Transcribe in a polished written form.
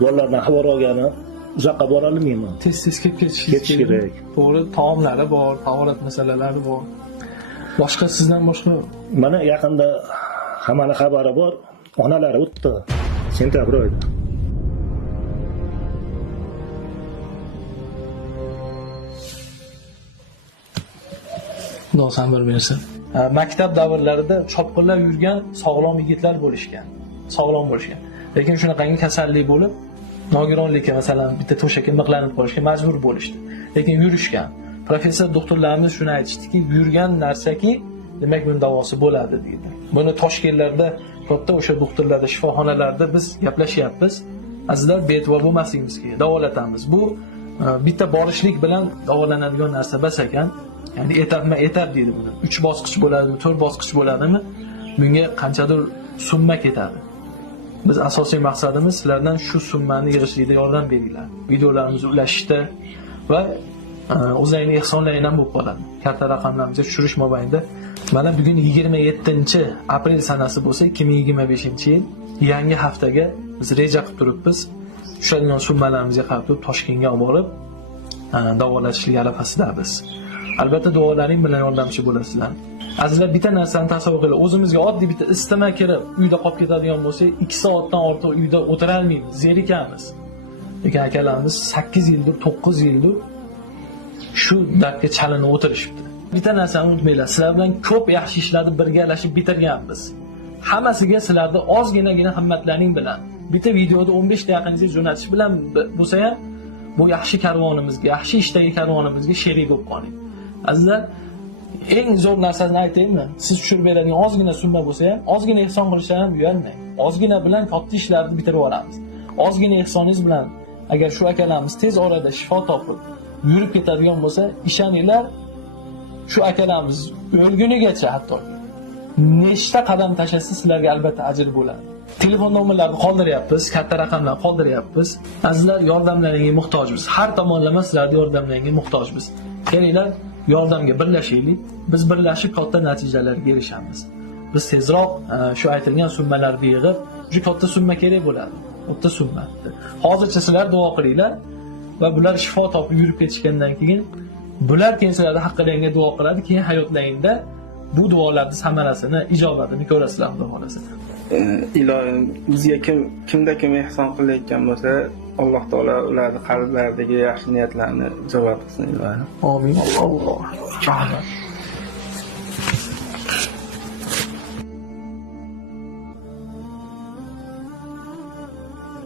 bolalardan xabar olgani uzoqqa bora olmayman. Tez kelib Ketish kerak. To'g'ri, taomlari bor, tahorat masalalari bor. Boshqa sizdan boshqa Mana yaqinda hammani xabari bor, onalari o'tdi sentabr oyida. Xudo sabr bersin. Maktab davrlarida chopqillab yurgan sog'lom yigitlar bo'lishgan. Sog'lom bo'lishgan. Lekin shunaqangi kasallik bo'lib, nogironlikka masalan bitta to'shakka mixlanib qolishga majbur bo'lishdi. Lekin yurishgan. Professor doktorlarimiz shuni aytishdiki, yurgan narsaki, demak buni davosi bo'ladi deydi. Buni Toshkentlarda katta o'sha doktorlarda, shifoxonalarda biz gaplashyapmiz. Azizlar, bee'tibor bo'lmasligimiz kerak, davolatamiz. Bu bitta borishlik bilan davolanadigan narsa emas ekan. Ya'ni etap deydi buni. 3 bosqich bo'ladimi, 4 bosqich bo'ladimi? Bunga qanchadir summa ketadi. Biz asosiy maqsadimiz sizlardan shu summani yig'ishlikda yordam beringlar. Videolarimizni ulashishda va o'zingizning ehsonlaringiz ham bo'lib qoladi. Katta raqamlarga tushirish mobaynida mana bugun 27-aprel sanasi bo'lsa, 2025-yil yangi haftaga biz reja qilib turibmiz. Tushadigan summalarimizga qarab turib Toshkentga olib borib davolashlik arafasidamiz. Albatta duolaring bilan yordamchi bo'lasizlar. Azizlar, bitta narsani tasavvur qiling. O'zimizga oddiy bitta isitma kirib, uyda qolib ketadigan bo'lsak, 2 soatdan ortiq uyda o'tira olmaymiz, zerikamiz. Lekin akalarimiz 8 yildir, 9 yildir shu dardga chalinib o'tirishibdi. Bitta narsani unutmanglar, sizlar bilan ko'p yaxshi ishlarni birgalashib bitirganmiz. Hammasiga sizlarni ozginagina himmatlaring bilan, bitta videoda 15 daqiqangizni jo'natish bilan bo'lsa ham, bu yaxshi karvonimizga, yaxshi ishdagi karvonimizga sherik bo'lib qoling. Azizlar, eng zo'r narsani aytaymi? Siz tushirib beradigan ozgina summa bo'lsa ham, ozgina ehson qilishdan ham uyalmang. Ozgina bilan katta ishlarni bitirib olamiz. Ozgina ehsoningiz bilan agar shu akalarimiz tez orada shifo topib yurib ketadigan bo'lsa, ishoninglar, shu akalarimiz o'lgunigacha hatto nechta qadam tashlasa sizlarga albatta ajr bo'ladi. Telefon nomerlarini qoldiryapmiz, katta raqamlarni qoldiryapmiz. Azizlar, yordamlaringizga muhtojmiz. Har tomonlama sizlarning yordamlaringizga muhtojmiz. Kelinglar, yordamga birlashaylik. Biz birlashib katta natijalarga erishamiz. Biz tezroq shu aytilgan summalarni yig'ib, juda katta summa kerak bo'ladi. Katta summa. Hozircha sizlar duo qilinglar va bular shifo topib yurib ketishgandan keyin bular keyin sizlarning haqqingizga duo qiladi, keyin hayotlaringizda bu duolarning samarasini, ijobatini ko'rasizlar, Xudo xolasa. Ilohim, bizga kim ehson qilayotgan bo'lsa, Alloh taolo ularning qalblaridagi yaxshi niyatlarni ijobat qilsin, ilohim. Amin. Alloh.